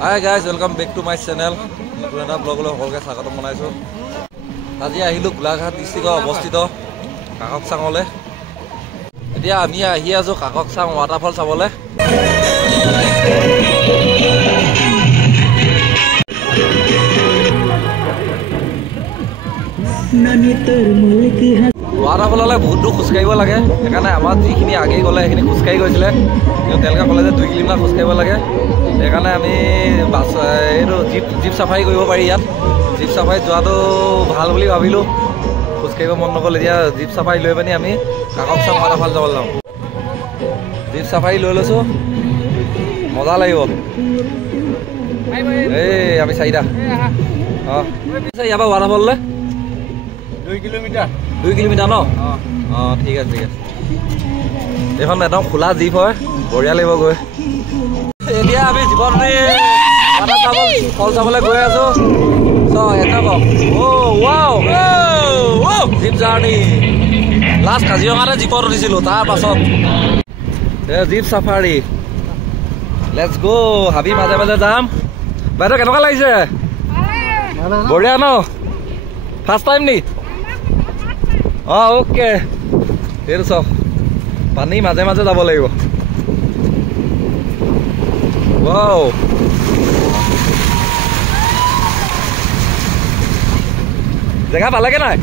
Hi guys, welcome back to my channel. নতুন এটা ব্লগলৈ সকলোকে স্বাগতম জনাইছোঁ। আজি আহিলোঁ গোলাঘাট ডিষ্ট্ৰিক্টৰ অৱস্থিত কাককচাঙলৈ। এতিয়া আমি আহি আছোঁ কাককচাং ৱাটাৰফল চাবলৈ। ৱাটাৰফললৈ বহুত দূৰ খোজকাঢ়িব লাগে, সেইকাৰণে আমাৰ যিখিনি আগে গ'লে সেইখিনি খোজকাঢ়ি গৈছিলে, কিন্তু তেওঁলোকে ক'লে যে 2 কিলোমিটাৰ খোজকাঢ়িব লাগে। সেইকাৰণে আমি এইটো জীপ চাফাৰী কৰিব পাৰি ইয়াত। জীপ চাফাৰীত যোৱাটো ভাল বুলি ভাবিলোঁ, খোজকাঢ়িব মন নগ'ল। এতিয়া জীপ চাফাৰী লৈ পিনি আমি কাককচাং ৱাটাৰফল যাবলৈ যাওঁ। জীপ চাফাৰী লৈ লৈছোঁ, মজা লাগিব। এই আমি 4টা অঁ ইয়াৰ পৰা ৱাটাৰফললৈ 2 কিলোমিটাৰ 2 কিলোমিটাৰ ন? অঁ ঠিক আছে ঠিক আছে। এইখন একদম খোলা জীপ হয়, বঢ়িয়া লাগিব গৈ। এতিয়া আমি জীৱনতে ফল চাবলৈ গৈ আছোঁ। জীপ জাৰ্ণি লাষ্ট কাজিৰঙাতে জীপত উঠিছিলোঁ, তাৰ পাছত জীপ চাফাৰী। লেটছ গ'। হাবি মাজে মাজে যাম। বাইদেউ কেনেকুৱা লাগিছে? বঢ়িয়া ন? ফাৰ্ষ্ট টাইম নি? অঁ অ'কে। এইটো চাওক, পানী মাজে মাজে যাব লাগিব। ৱাও, জেগা পালেগে নাই?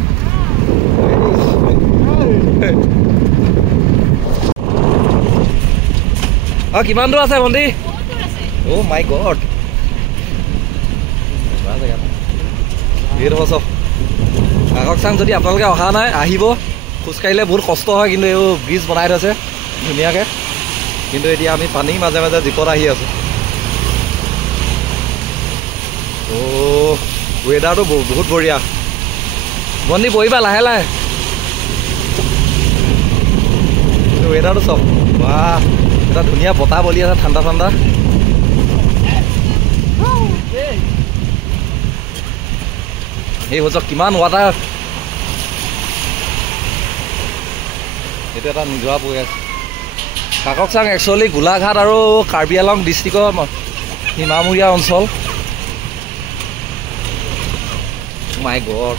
অঁ কিমান দূৰ আছে ভণ্টি? অ' মাই গড, এইটো চাওক কাককচাং। যদি আপোনালোকে অহা নাই আহিব। খোজকাঢ়িলে বহুত কষ্ট হয়, কিন্তু এই ব্ৰিজ বনাই থৈছে ধুনীয়াকৈ। কিন্তু এতিয়া আমি পানী মাজে মাজে জীপত আহি আছোঁ। অ' ৱেডাৰটো বহুত বঢ়িয়া। ভণ্টি বহিবা লাহে লাহে। ৱেডাৰটো চাওক, বাহ, এটা ধুনীয়া বতাহ বলি আছে, ঠাণ্ডা ঠাণ্ডা। এই হৈছে কিমান ৱাটাৰ। এইটো এটা নিজৰা পৰি আছে। কাককচাং একচুৱেলি গোলাঘাট আৰু কাৰ্বি আংলং ডিষ্ট্ৰিক্টৰ সীমামূৰীয়া অঞ্চল। মাই গড,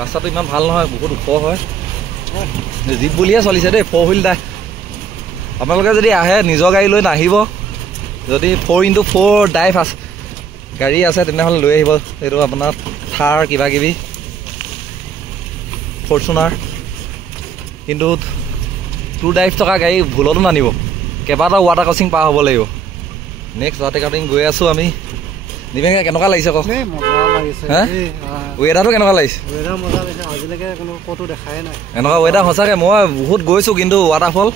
ৰাস্তাটো ইমান ভাল নহয়, বহুত ওখ হয়। জীপ বুলিহে চলিছে দেই, 4 হুইল নাই। আপোনালোকে যদি আহে নিজৰ গাড়ী লৈ নাহিব। যদি 4x4 ড্ৰাইভ আছে গাড়ী আছে তেনেহ'লে লৈ আহিব। এইটো আপোনাৰ থাৰ কিবা কিবি ফৰ্চুনাৰ। কিন্তু 2 ড্ৰাইভ থকা গাড়ী ভুলতো নানিব। কেইবাটাও ৱাটাৰ ক্ৰচিং পাৰ হ'ব লাগিব। নেক্সট ৱাটাৰ ক্ৰচিং গৈ আছোঁ আমি। দিবেঙ্গে কেনেকুৱা লাগিছে কওক? ৱেডাৰটো কেনেকুৱা লাগিছে? এনেকুৱা ৱেডাৰ সঁচাকৈ মই বহুত গৈছোঁ কিন্তু ৱাটাৰফল,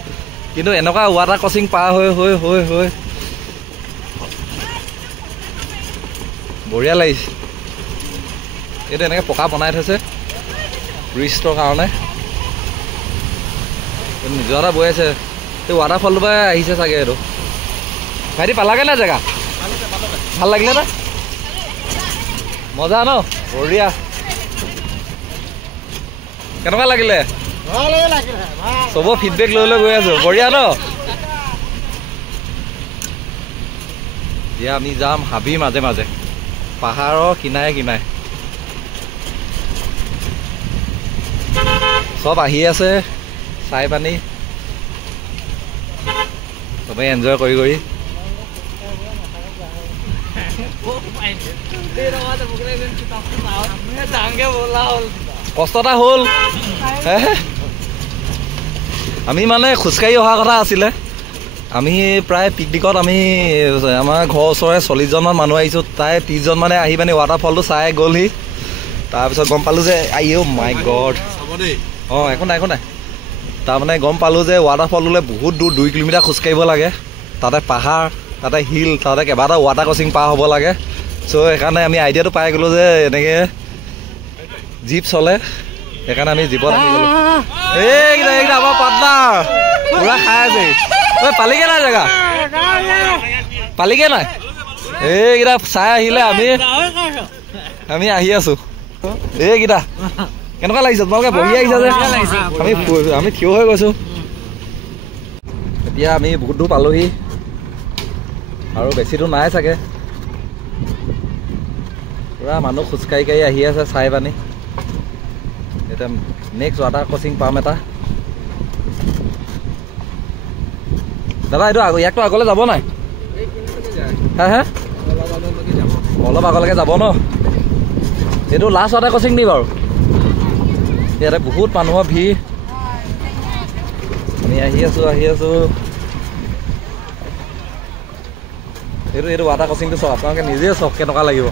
কিন্তু এনেকুৱা ৱাটাৰ ক্ৰচিং পাৰ হৈ হৈ হৈ হৈ বঢ়িয়া লাগিছে। এইটো এনেকৈ পকা বনাই থৈছে টুৰিষ্টৰ কাৰণে। নিজৰ এটা বৈ আছে। এই ৱাটাৰফলটোৰ পৰা আহিছে চাগে এইটো। ভাইটি পালাগে না জেগা? ভাল লাগিলে না? মজা ন? বঢ়িয়া। কেনেকুৱা লাগিলে? চবৰ ফিডবেক লৈ লৈ গৈ আছোঁ। বঢ়িয়া ন? এতিয়া আমি যাম হাবি মাজে মাজে, পাহাৰৰ কিনাৰে কিনাৰে। চব আহি আছে চাই পানী, চবেই এনজয় কৰি কৰি। কষ্ট এটা হ'ল। আমি মানে খোজকাঢ়ি অহা কথা আছিলে। আমি প্ৰায় পিকনিকত আমি আমাৰ ঘৰৰ ওচৰৰে 40জনমান মানুহ আহিছোঁ। তাই 30জন মানে আহি পিনি ৱাটাৰফলটো চাই গ'লহি। তাৰপিছত গম পালোঁ যে আইঅ' মাই গড। অঁ একো নাই একো নাই। তাৰমানে গম পালোঁ যে ৱাটাৰফলটোলৈ বহুত দূৰ, 2 কিলোমিটাৰ খোজকাঢ়িব লাগে। তাতে পাহাৰ, তাতে হিল, তাতে কেইবাটাও ৱাটাৰ ক্ৰচিং পাৰ হ'ব লাগে। চ' সেইকাৰণে আমি আইডিয়াটো পাই গ'লোঁ যে এনেকৈ জীপ চলে। সেইকাৰণে আমি জীপত আহি গ'লোঁ। এইকেইটা আমাৰ পাৰ্টনাৰ পূৰা খাই আছে। ঐ পালিগে নাই জেগা? পালিগে নাই? এইকেইটা চাই আহিলে আমি আহি আছোঁ। এইকেইটা কেনেকুৱা লাগিছে তোমালোকে? বহি আহিছা যে আমি থিয় হৈ গৈছোঁ। এতিয়া আমি বহুত দূৰ পালোহি আৰু বেছিটো নাই চাগে পুৰা মানুহ খোজকাঢ়ি আহি আছে চাই পানী এতিয়া নেক্সট ৱাটাৰ ক্ৰচিং পাম এটা দাদা এইটো ইয়াকতো আগলৈ যাব নাই হে হে অলপ আগলৈকে যাব ন এইটো লাষ্ট ৱাটাৰ ক্ৰচিং নি বাৰু ইয়াতে বহুত মানুহৰ ভিৰ আমি আহি আছো এইটো ৱাটাৰ ক্ৰচিংটো চাওক আপোনালোকে নিজে চাওক কেনেকুৱা লাগিব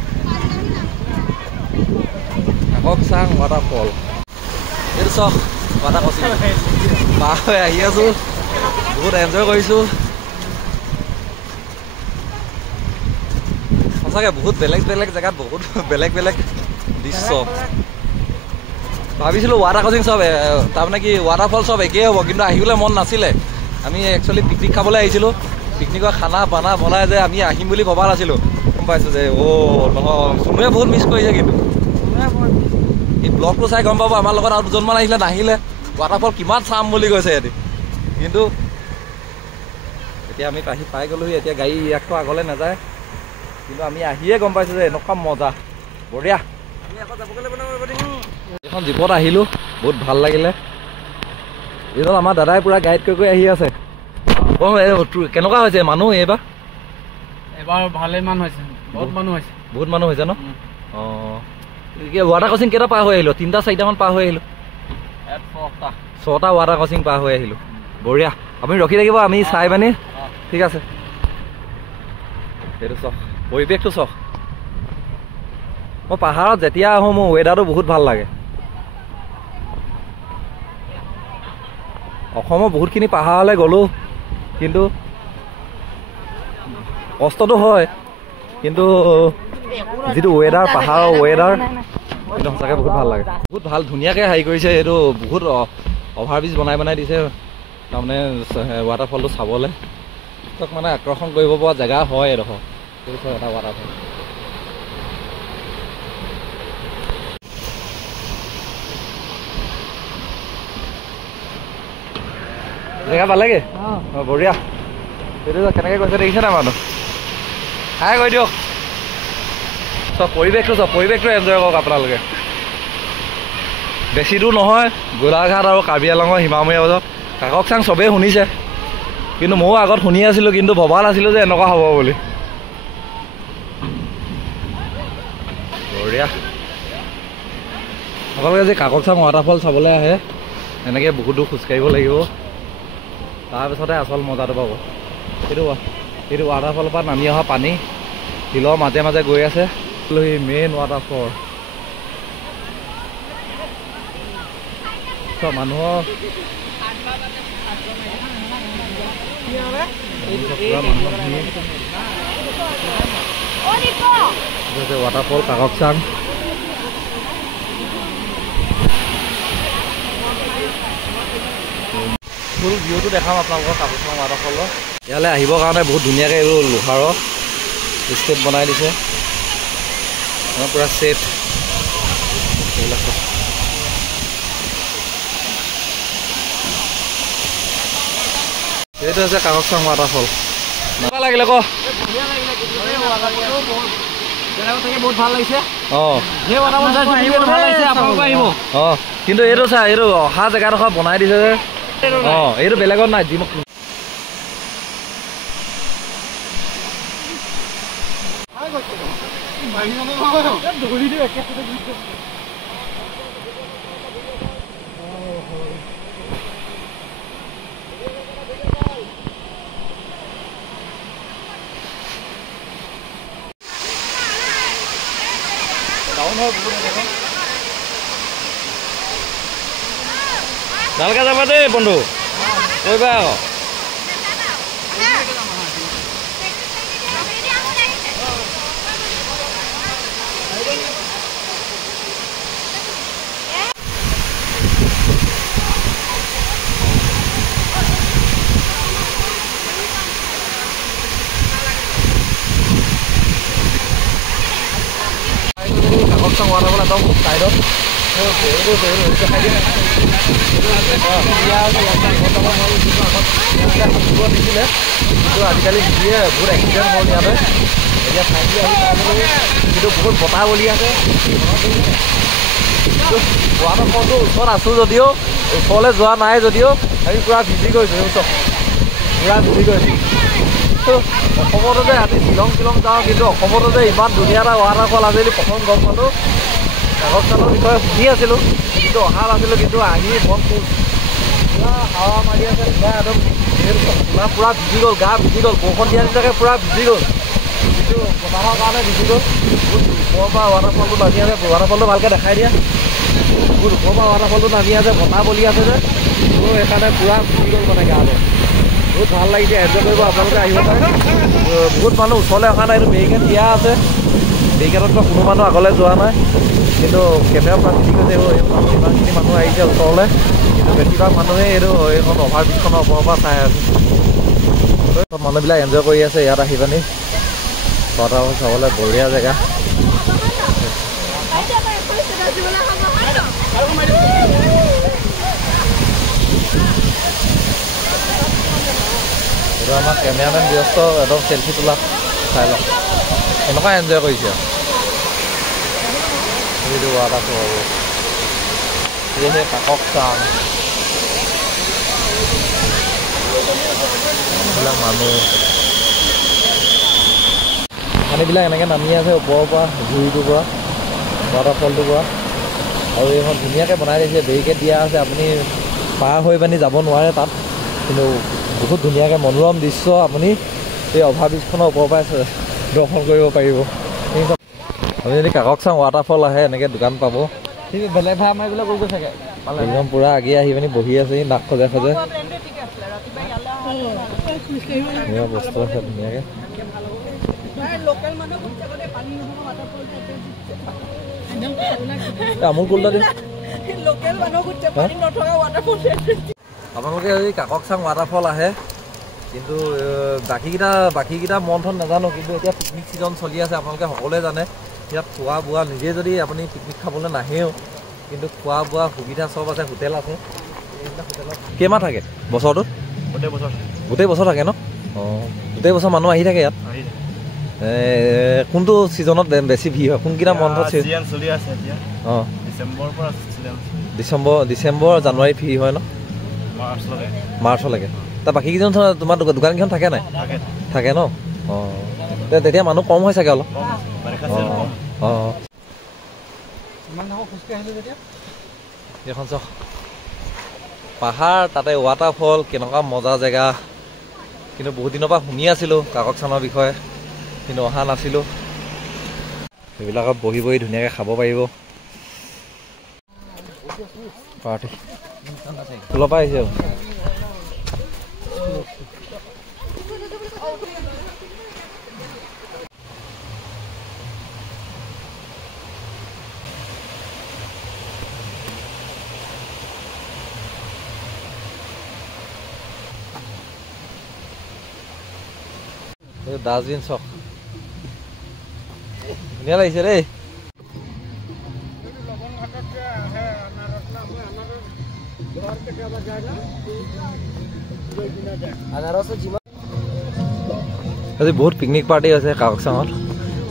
কাককচাং ৱাটাৰফল এইটো চাওক ৱাটাৰ ক্ৰচিং পাৰ হৈ আহি আছো বহুত এনজয় কৰিছোঁ সঁচাকৈ বহুত বেলেগ জেগাত বহুত বেলেগ দৃশ্য ভাবিছিলোঁ ৱাটাৰ ক্ৰচিং চব তাৰমানে কি ৱাটাৰফল চব একেই হ'ব কিন্তু আহিবলৈ মন নাছিলে আমি একচুৱেলি পিকনিক খাবলৈ আহিছিলোঁ পিকনিকৰ খানা বানা বনাই যে আমি আহিম বুলি ভবা নাছিলোঁ গম পাইছোঁ যে নহয় চুনুৱে বহুত মিছ কৰিছে কিন্তু এই ব্লগটো চাই গম পাব আমাৰ লগত আৰু দুজনমান আহিলে নাহিলে ৱাটাৰফল কিমান চাম বুলি কৈছে সিহঁতি কিন্তু এতিয়া আমি পাই গ'লোহি এতিয়া গাড়ী ইয়াকতো আগলৈ নাযায় কিন্তু আমি আহিয়ে গম পাইছোঁ যে এনেকুৱা মজা বঢ়িয়া এখন জীপত আহিলোঁ বহুত ভাল লাগিলে এইটো আমাৰ দাদাই পূৰা গাইড কৰি আহি আছে কেনেকুৱা হৈছে মানুহ এইবাৰ ভালেমান হৈছে বহুত মানুহ হৈছে ন অঁ ৱাটাৰ ক্ৰচিং কেইটা পাৰ হৈ আহিলোঁ 3টা 4টামান পাৰ হৈ আহিলোঁ 6টা ৱাটাৰ ক্ৰচিং পাৰ হৈ আহিলোঁ বঢ়িয়া আপুনি ৰখি থাকিব আমি চাই পানি ঠিক আছে সেইটো চাওক পৰিৱেশটো চাওক মই পাহাৰত যেতিয়া আহোঁ মোৰ ৱেডাৰটো বহুত ভাল লাগে অসমৰ বহুতখিনি পাহাৰলৈ গ'লোঁ কিন্তু কষ্টটো হয় কিন্তু যিটো ৱেডাৰ পাহাৰৰ ৱেডাৰ সেইটো সঁচাকৈ বহুত ভাল লাগে বহুত ভাল ধুনীয়াকৈ হেৰি কৰিছে এইটো বহুত অভাৰব্ৰিজ বনাই দিছে তাৰমানে ৱাটাৰফলটো চাবলৈ তাক মানে আকৰ্ষণ কৰিব পৰা জেগা হয় এডোখৰ এটা ৱাটাৰফল জেগা পালেগে অঁ বঢ়িয়া এইটো কেনেকৈ কৈছে দেখিছে নাই মানুহ হাই কৈ দিয়ক চব পৰিৱেশটো এনজয় কৰক আপোনালোকে বেছি দূৰ নহয় গোলাঘাট আৰু কাৰ্বি আংলঙৰ সীমামূৰীয়া বজাৰ কাককচাং চবেই শুনিছে কিন্তু ময়ো আগত শুনি আছিলোঁ কিন্তু ভবা নাছিলোঁ যে এনেকুৱা হ'ব বুলি বঢ়িয়া আপোনালোকে যে কাককচাং ৱাটাৰফল চাবলৈ আহে এনেকৈ বহুত দূৰ খোজকাঢ়িব লাগিব তাৰপিছতে আচল মজাটো পাব এইটো ৱাটাৰফলৰ পৰা নামি অহা পানী শিলৰ মাজে মাজে গৈ আছে মেইন ৱাটাৰফল চব মানুহৰ ৱাটাৰফল কাককচাং ফুল ভিউটো দেখাম আপোনালোকৰ কাককচাং ৱাটাৰফলৰ ইয়ালৈ আহিবৰ কাৰণে বহুত ধুনীয়াকৈ এইবোৰ লোহাৰৰ ষ্টেপ বনাই দিছে পূৰা ছেফ এইবিলাক এইটো হৈছে কাককচাং ৱাটাৰফল কেনেকুৱা লাগিলে ক বহুত ভাল লাগিছে অঁ অঁ কিন্তু এইটো চা এইটো অহা জেগাডোখৰ বনাই দিছে যে অঁ এইটো বেলেগত নাই যি মোক ভালকে যাবা দেই বন্ধু কৰিবা আকৌ কাককচাং ৱাটাৰফল একদম চাইডত আজিকালি নিদিয়ে বহুত এক্সিডেণ্ট হ'ল ইয়াতে এতিয়া ফাইনলি কিন্তু বহুত বতাহ বলি আছে ৱাটাৰফলটো ওচৰত আছোঁ যদিও ওচৰলৈ যোৱা নাই যদিও আমি পূৰা ভিজি গৈছোঁ ওচৰত পূৰা ভিজি গৈছোঁ অসমতো যে আমি শ্বিলং যাওঁ কিন্তু অসমতো যে ইমান ধুনীয়া এটা ৱাটাৰফল আছে বুলি প্ৰথম গম পালোঁ কাকচানৰ বিষয়ে শুনি আছিলোঁ কিন্তু অহা নাছিলোঁ কিন্তু আহি মন খুব পূৰা হাৱা মাৰি আছে পূৰা একদম পূৰা ভিজি গ'ল গা ভিজি গ'ল বৰষুণ দিয়া নিচিনাকৈ পূৰা ভিজি গ'ল কিন্তু বতাহৰ কাৰণে ভিজি গ'ল বহুত ওপৰৰ পৰা ৱাটাৰফলটো নামি আছে ৱাটাৰফলটো ভালকৈ দেখাই দিয়া বহুত ওপৰৰ পৰা ৱাটাৰফলটো নামি আছে বতাহ বলি আছে যে তো সেইকাৰণে পূৰা ভিজি গ'ল মানে গাটো বহুত ভাল লাগিছে এনজয় কৰিব আপোনালোকে আহিব পাৰে বহুত মানুহ ওচৰলৈ অহা নাই এইটো বেৰিকেড দিয়া আছে বেৰিকেডত কোনো মানুহ আগলৈ যোৱা নাই কিন্তু কেমেৰা পৰা ঠিক আছে ইমানখিনি মানুহ আহিছে ওচৰলৈ কিন্তু বেছিভাগ মানুহে এইখন অভাৰব্ৰিজখনৰ ওপৰৰ পৰা চাই আছে মানুহবিলাক এনজয় কৰি আছে ইয়াত আহি পানি ৱাটাৰফল চাবলৈ বঢ়িয়া জেগা এইটো আমাৰ কেমেৰামেন ব্যস্ত একদম চেল্ফি তোলা চাই লওক এনেকুৱা এনজয় কৰিছে এইটো ৱাটাৰফল হ'ব সেয়েহে কাকচাং এইবিলাক মানুহবিলাক এনেকৈ নামি আছে ওপৰৰ পৰা জুৰিটোৰ পৰা ৱাটাৰফলটোৰ পৰা আৰু এইখন ধুনীয়াকৈ বনাই দিছে বেৰিকেড দিয়া আছে আপুনি পাৰ হৈ পানি যাব নোৱাৰে তাত কিন্তু বহুত ধুনীয়াকৈ মনোৰম দৃশ্য আপুনি এই অভাৰব্ৰিজখনৰ ওপৰৰ পৰাই দৰ্শন কৰিব পাৰিব আপুনি যদি কাকচাং ৱাটাৰফল আহে এনেকৈ দোকান পাব ঠিক বেলেগ ভাড়া মাৰিবলৈ কৰিব চাগে একদম পূৰা আগে আহি পিনি বহি আছে নাক খজে বস্তু আছে ধুনীয়াকৈ আমুল কুলটা দিম আপোনালোকে যদি কাকচাং ৱাটাৰফল আহে কিন্তু বাকীকেইটা মন্থন নাজানো কিন্তু এতিয়া পিকনিক ছিজন চলি আছে আপোনালোকে সকলোৱে জানে ইয়াত খোৱা বোৱা নিজে যদি আপুনি পিকনিক খাবলৈ নাহেও কিন্তু খোৱা বোৱা সুবিধা চব আছে হোটেল আছে এইবিলাক হোটেলত কেইমাহ থাকে বছৰটোত গোটেই বছৰ থাকে ন অঁ গোটেই বছৰ মানুহ আহি থাকে ইয়াত কোনটো ছিজনত বেছি ভিৰ হয় কোনকেইটা মন্থত অঁ ডিচেম্বৰ জানুৱাৰী ভিৰ হয় ন মাৰ্চলৈকে তাৰ বাকীকেইজন তোমাৰ দোকানকেইখন থাকে নাই থাকে ন অঁ তেতিয়া মানুহ কম হয় চাগে অলপ অঁ এইখন চাওক পাহাৰ তাতে ৱাটাৰফল কেনেকুৱা মজা জেগা কিন্তু বহুত দিনৰ পৰা শুনি আছিলোঁ কাকচাঙৰ বিষয়ে কিন্তু অহা নাছিলোঁ সেইবিলাকত বহি ধুনীয়াকৈ খাব পাৰিব পাৰ্টি স্কুলৰ পৰা আহিছে ডাষ্টবিন চক ধুনীয়া লাগিছে দেই আজি বহুত পিকনিক পাৰ্টি আছে কাকচাঙত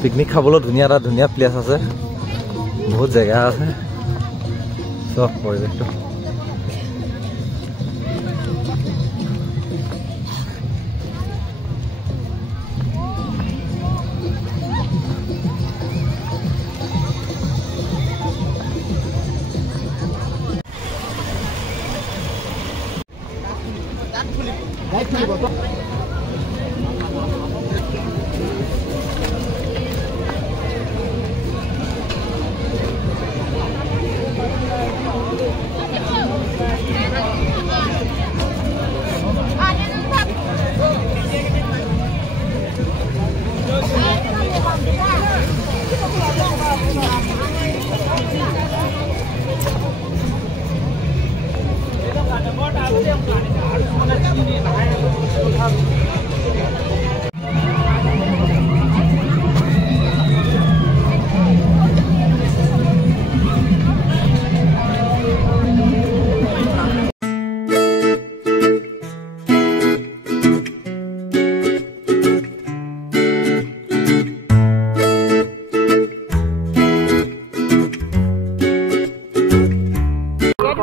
পিকনিক খাবলৈ ধুনীয়া প্লেচ আছে বহুত জেগা আছে চব পৰিৱেশটো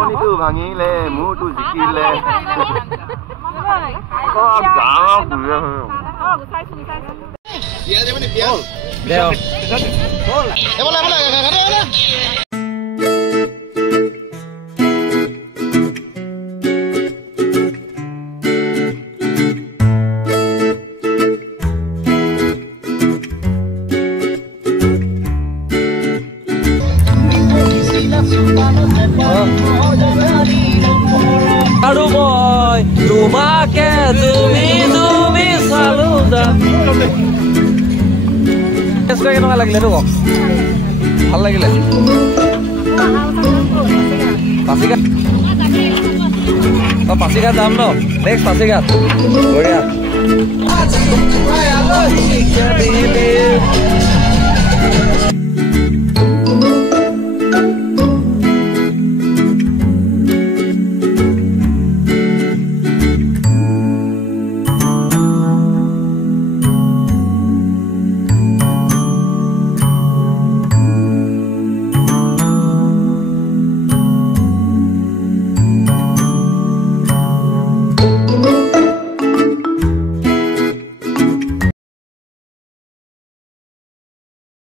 মনিটো ভাঙিলে মোৰটো জিকিলে আৰু মই তোমাকে তুমি চালো কেনেকুৱা লাগিলে তো ভাল লাগিলে পাচিঘাট যাম ন নেক্সট পাচিঘাট বঢ়িয়া